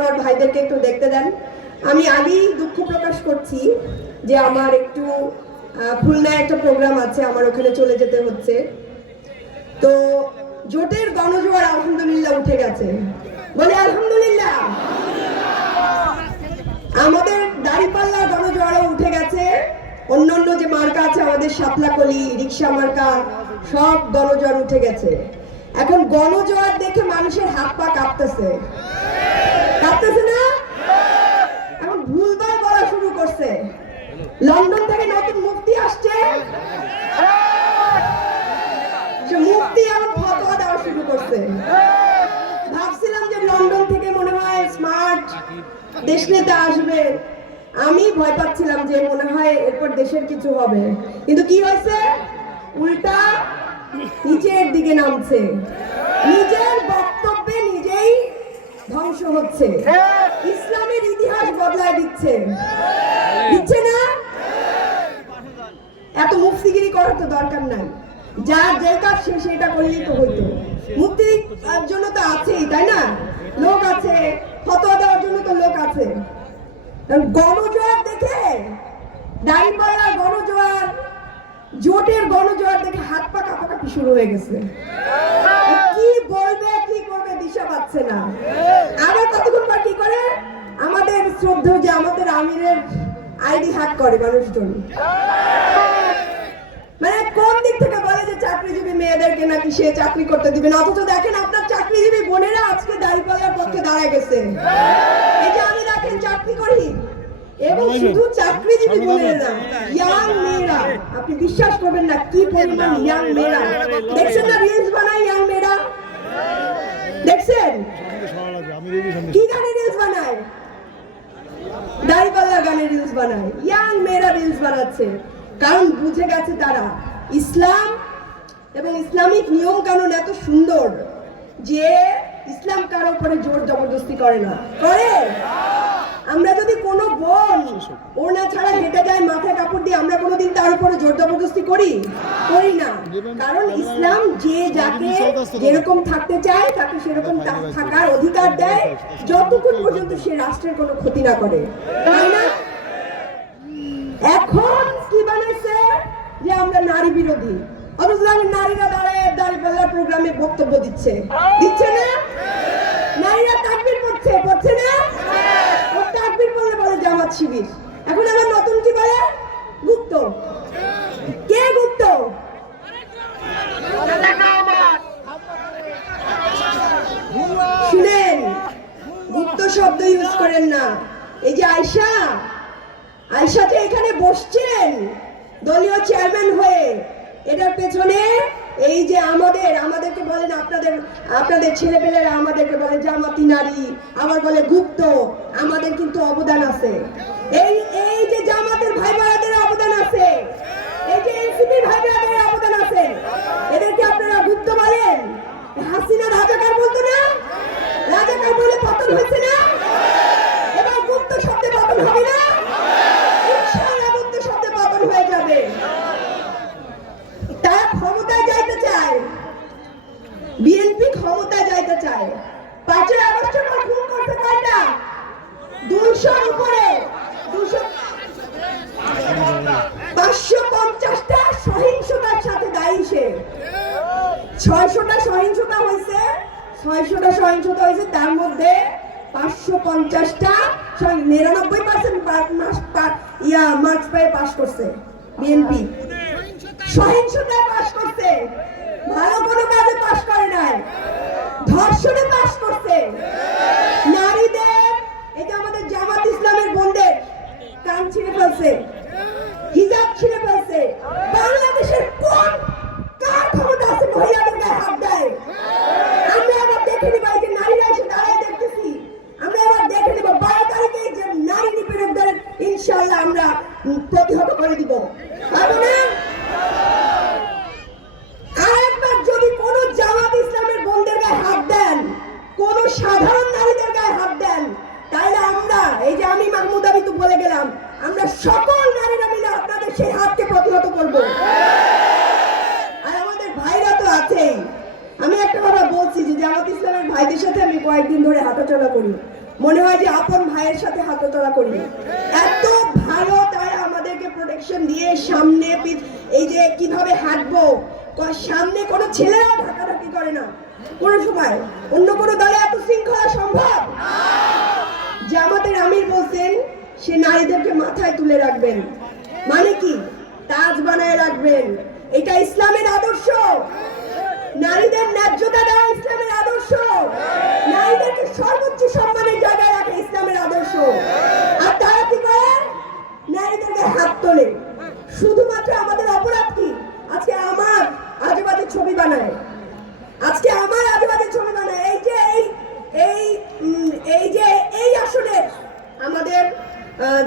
আমার ভাইদেরকে একটু দেখতে দেন। আমি আগেই দুঃখ প্রকাশ করছি যে আমার একটু খুলনায় একটা প্রোগ্রাম আছে, আমার ওখানে চলে যেতে হচ্ছে। তো জোটের গণজোয়ার আলহামদুলিল্লাহ উঠে গেছে, বলে আলহামদুলিল্লাহ। আমাদের দাঁড়িপাল্লার গণজোয়ারও উঠে গেছে, অন্যান্য যে মার্কা আছে আমাদের শাপলাকলি, রিক্সা মার্কা, সব গণজোয়ার উঠে গেছে। এখন গণজোয়ার দেখে মানুষের হাত পা কাঁপতেছে, কাঁপতেছে না? এখন ভুলভাল বলা শুরু করছে। লন্ডন থেকে নতুন মুফতি আসছে, সে মুফতি এখন ফতোয়া দেওয়া শুরু করছে। ভাবছিলাম যে লন্ডন থেকে মনে হয় স্মার্ট দেশ নেতা আসবে, আমি ভয় পাচ্ছিলাম যে মনে হয় এরপর দেশের কিছু হবে, কিন্তু কি হয়েছে? উল্টা নিচের দিকে নামছে, নিজের বক্তব্যে নিজেই ধ্বংস হচ্ছে, ইসলামের ইতিহাস বদলায় দিচ্ছে, দিচ্ছে না? এত মুফতিগিরি করার তো দরকার নাই, যার যে কাজ সে সেটা করলেই তো হইতো। মুফতির জন্য তো আছেই, তাই না? লোক আছে, ফতোয়া দেওয়ার জন্য তো লোক আছে। গণজোয়ার দেখে, দাঁড়িপাল্লার গণজোয়ার, জোটের গণজোয়ার দেখে হাত পা কাঁপাকাঁপি শুরু হয়ে গেছে। কি বলবে কি করবে দিশা পাচ্ছে না। আবার কতক্ষণ পর কি করে? আমাদের শ্রদ্ধেয় যে আমাদের আমিরের আইডি হ্যাক করে মানুষজন, মানে কোন দিক থেকে বলে যে চাকরিজীবী মেয়েদেরকে নাকি সে চাকরি করতে দিবে না, অথচ দেখেন আপনার চাকরিজীবী বোনেরা আজকে দাঁড়িপাল্লার পক্ষে দাঁড়ায় গেছে। এই যে আমি রাখেন চাকরি করি, এবং শুধু চাকরিজীবী বোনেরা, ইয়াং মেয়েরা, আপনি বিশ্বাস করবেন না কি পরিমাণ ইয়াং মেয়েরা। দেখছেন না রিলস বানায় ইয়াং মেয়েরা? দেখছেন কি গানে রিলস বানায়? দাঁড়িপাল্লা গানে রিলস বানায়, ইয়াং মেয়েরা রিলস বানাচ্ছে। কারণ বুঝে গেছে তারা ইসলাম এবং ইসলামিক নিয়ম কানুন এত সুন্দর যে ইসলাম কারো উপরে জোর জবরদস্তি করে না, করে? আমরা যদি কোনো বোন ওড়না ছাড়া হেঁটে যায় মাথায় কাপড় দিয়ে, আমরা কোনোদিন তার উপরে জোর জবরদস্তি করি? করি না। কারণ ইসলাম যে যাকে যেরকম থাকতে চায় তাকে সেরকম থাকার অধিকার দেয়, যতক্ষণ পর্যন্ত সে রাষ্ট্রের কোনো ক্ষতি না করে, তাই না? এখন কি বানাইছে যে আমরা নারী বিরোধী, অথচ নারীরা দাঁড়ায় দাঁড়িপাল্লার প্রোগ্রামে বক্তব্য দিচ্ছে, দিচ্ছে না? নারীরা তাকবীর পড়ছে, পড়ছে না? তাকবীর পড়লে বলে জামাত শিবির। এখন আবার নতুন কি বলে? গুপ্ত। কে গুপ্ত? শুনেন, গুপ্ত শব্দ ইউজ করেন না। এই যে আয়শা, আয়শা যে এখানে বসছেন দলীয় চেয়ারম্যান হয়ে, এটার পেছনে এই যে আমাদেরকে বলেন, আপনাদের ছেলেপেলেরা আমাদেরকে বলে জামাতি নারী, আবার বলে গুপ্ত, আমাদের কিন্তু অবদান আছে। এই যে জামাতের ভাই বোনেদের অবদান আছে, এই যে এনসিপির ভাই বোনেদের অবদান আছে, এদেরকে আপনারা গুপ্ত বলেন? হাসিনা রাজাকার বলতো না? রাজাকার বলে পতন হয়েছে না? এবার গুপ্ত শব্দে পতন হবে না? ইনশাআল্লাহ গুপ্ত শব্দে পতন হয়ে যাবে। তারা ক্ষমতায় যাইতে চায়, বিএনপি ক্ষমতায় যাইতে চায়। 5ই আগস্টের পর খুন করতে কয়টা? 200 উপরে, 550টা সহিংসতার সাথে দায়ী সে। 600টা সহিংসতা হয়েছে, 600টা সহিংসতা হয়েছে, তার মধ্যে 550টা 99% মার্কস পেয়ে পাস করছে বিএনপি। সহিংসতায় পাস করছে, ভালো কোনো কাজে পাস করে নাই, ধর্ষণে পাস করছে। নারীদের, এই যে আমাদের জামাত ইসলামের বোনদের কান ছিঁড়ে ফেলছে, হিজাব ছিঁড়ে ফেলছে। বাংলাদেশের কোন কার ক্ষমতা আছে মহিলাদের গায়ে হাত দেয়? আমরা আবার দেখে নিব, এই যে নারীরা এসে দাঁড়ায় দেখতেছি, আমরা আবার দেখে নিব 12 তারিখে যে নারী নিপীড়কদের ইনশাআল্লাহ আমরা প্রতিহত করে দিব, পারবো না? আরেকবার যদি কোন জামাত ইসলামের বোনদের গায়ে হাত দেন, কোন সাধারণ নারীদের গায়ে হাত দেন, তাহলে আমরা, এই যে আমি মাহমুদ আবি তো বলে গেলাম, আমরা সকল নারীরা মিলে আপনাদের সেই হাতকে প্রতিহত করব। আর আমাদের ভাইরা তো আছেই। আমি একটা কথা বলছি যে জামাত ইসলামের ভাইদের সাথে আমি কয়েকদিন ধরে হাঁটাচলা করি, মনে হয় যে আপন ভাইয়ের সাথে হাততলা করি। এত ভালো তারা আমাদেরকে প্রোটেকশন দিয়ে সামনে এই যে কিভাবে হাঁটবো, সামনে কোনো ছেলেরাও ঢাকাঢাকি করে না কোনো সময়। অন্য কোনো দলে এত শৃঙ্খলা সম্ভব? জামাতের আমির বলছেন সে নারীদেরকে মাথায় তুলে রাখবেন, মানে কি তাজ বানায় রাখবেন। এটা ইসলামের আদর্শ। নারীদের ন্যায্যতা দেওয়া ইসলামের আদর্শ। নারীদেরকে সর্বোচ্চ সম্মানের জায়গায় রাখে ইসলামের আদর্শ। আর তারা কি করে? নারীদেরকে হাত তোলে। শুধুমাত্র আমাদের অপরাধ কি? আজকে আমার আজেবাজে ছবি বানায়, আজকে আমার আজেবাজে ছবি বানায়। এই আসনের আমাদের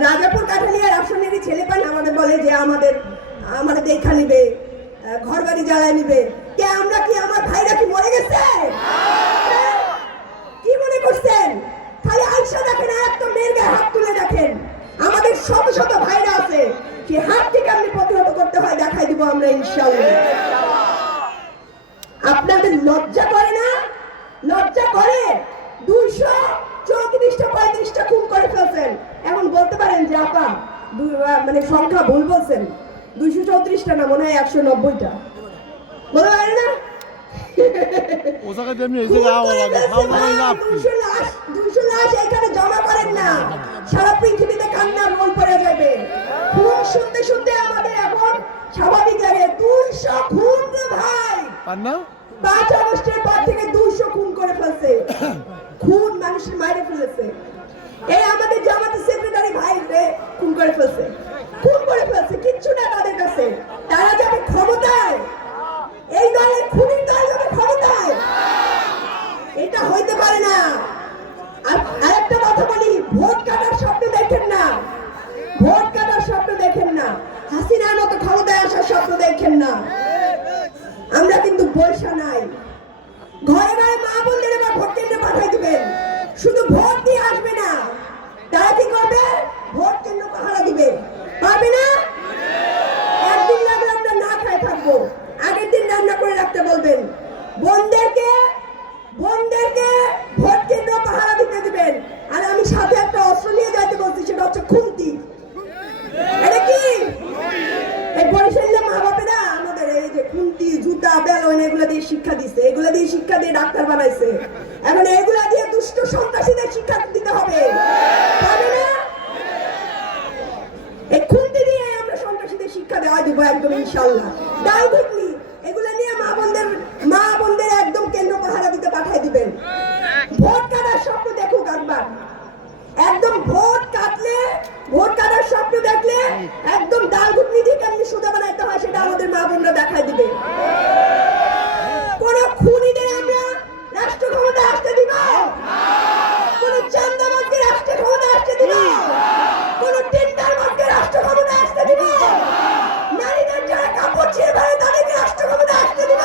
রাজাপুর কাঠালিয়ার আসনেরই ছেলে পান আমাদের বলে যে আমাদের দেখা নিবে, ঘর বাড়ি জ্বালায় নিবে। কে আমরা কি, আমার ভাইরা কি মরে গেছে? কি মনে করছেন? খালি আইসা দেখেন আর একটা মেয়ের গায়ে হাত তুলে দেখেন। আমাদের শত শত ভাইরা আছে, সে হাতকে কেমনি প্রতিহত করতে হয় দেখাই দিব আমরা ইনশাআল্লাহ। আপনাদের লজ্জা করে না? লজ্জা করে? 234টা 35টা খুন করে ফেলছেন। এখন বলতে পারেন যে আপা মানে সংখ্যা ভুল বলছেন, 234টা না, মনে হয় 190টা। বলতে পারে না? 200 লাশ এখানে জমা করেন না, সারা পৃথিবীতে কান্নার রোল পড়ে যাবে। খুন শুনতে শুনতে আমাদের এখন স্বাভাবিক লাগে। 200 খুন রে ভাই, 5 আগস্টের পর থেকে 200 খুন করে ফেলছে। খুন মানুষের মাইরে ফেলেছে। এই আমাদের জামাতের সেক্রেটারি ভাই খুন করে ফেলছে, খুন করে ফেলছে। কিচ্ছু না তাদের কাছে। তারা যাবে ক্ষমতায়, এই দলের খুনির দল যাবে ক্ষমতায়। এটা হইতে পারে না। আর আরেকটা কথা বলি, ভোট কাটার স্বপ্ন দেখেন না, ভোট কাটার স্বপ্ন দেখেন না, হাসিনার মতো ক্ষমতায় আসার স্বপ্ন দেখেন না। আমরা কিন্তু পয়সা নাই। ঘরে ঘরে মা বোনদের এবার ভোট কেন্দ্রে পাঠাই দিবেন। শুধু ভোট দিয়ে আসবে না, তারা কি করবে? ভোট কেন্দ্র পাহারা দিবে। পারবে না? একদিন লাগলে আমরা না খাই থাকবো, আগের দিন রান্না করে রাখতে বলবেন। বোনদেরকে ভোট কেন্দ্র পাহারা দিতে দিবেন। আর আমি সাথে একটা অস্ত্র নিয়ে যাইতে বলছি, সেটা হচ্ছে খুন্তি। এটা কি? এই বরিশালের মা বাপেরা আমাদের এই যে খুন্তি, জুতা, বেলন এগুলো দিয়ে শিক্ষা দিচ্ছে, এগুলো দিয়ে শিক্ষা দিয়ে ডাক্তার বানাইছে। এখন এগুলা দিয়ে দুষ্ট সন্ত্রাসীদের শিক্ষা দিতে হবে, পারবে না? এই খুন্তি দিয়ে আমরা সন্ত্রাসীদের শিক্ষা দেওয়া দিব একদম ইনশাআল্লাহ। ডাল ঘুটনি এগুলো নিয়ে মা বোনদের একদম কেন্দ্র পাহারা দিতে পাঠাই দিবেন। ভোট কাটার স্বপ্ন দেখুক একবার। একদম ভোট কাটার স্বপ্ন দেখলে একদম ডাল ঘুটনি দিয়ে কেমনি সুদা বানাইতে হয় সেটা আমাদের মা বোনরা দেখাই দিবে। কোন খুনিদের আমরা রাষ্ট্র ক্ষমতায় আসতে দিব? কোন চান্দাবাজকে রাষ্ট্র ক্ষমতায় আসতে দিব? কোন টেন্ডারবাজকে রাষ্ট্র ক্ষমতায় আসতে দিব? নারীদের যারা কাপড় ছিঁড়ে ফেলে তাদেরকে রাষ্ট্র ক্ষমতায় আসতে দিব?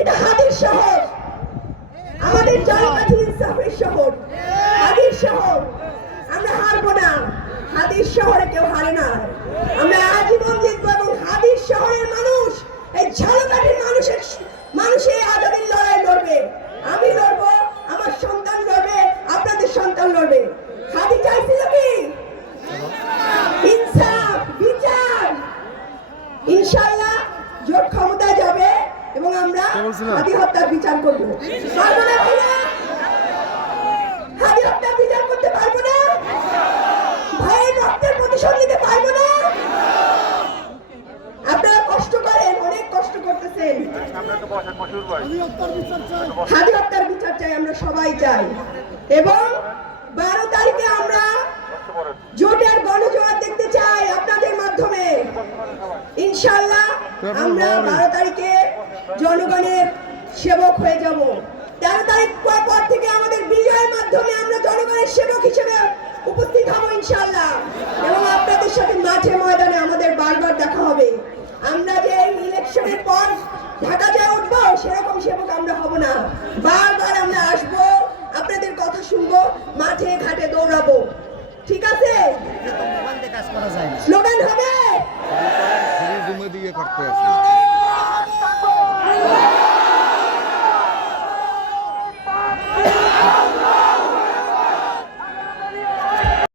এটা হাদির শহর, আমাদের জনকাঠি ইনসাফের শহর, হাদির শহর। আমরা হারবো না, হাদির শহরে কেউ হারে না। আমরা আজীবন জিতবো এবং হাদির শহরের মানুষ, এই ঝালকাঠির মানুষের আজাদির লড়াই লড়বে। আমি লড়বো, আমার সন্তান লড়বে, আপনাদের সন্তান লড়বে। হাদি চাইছিল কি? ইনসাফ, বিচার। ইনশাআল্লাহ জোট ক্ষমতায় যাবে এবং আমরা হাদি হত্যার বিচার করবো। পারবো না ভাইয়া? হাদি হত্যার বিচার করতে পারবো না? ভাইয়ের রক্তের প্রতিশোধ নিতে পারবো না? আপনারা কষ্ট করেন, অনেক কষ্ট করতেছেন। হাদি হত্যার বিচার চাই, আমরা সবাই চাই। এবং 12 তারিখে আমরা জোটের গণজোয়ার দেখতে চাই আপনাদের মাধ্যমে। ইনশাআল্লাহ আমরা 12 তারিখে জনগণের সেবক হয়ে যাব। 13 তারিখ পর থেকে আমাদের বিজয়ের মাধ্যমে আমরা জনগণের সেবক হিসেবে উপস্থিত হব ইনশাআল্লাহ। এবং আপনাদের সাথে মাঠে ময়দানে আমাদের বারবার দেখা হবে। আমরা যে ইলেকশনের পর ঢাকা যায় উঠবো সেরকম সেবক আমরা হব না। বারবার আমরা আসবো, আপনাদের কথা শুনবো, মাঠে ঘাটে দৌড়াবো। ঠিক আছে?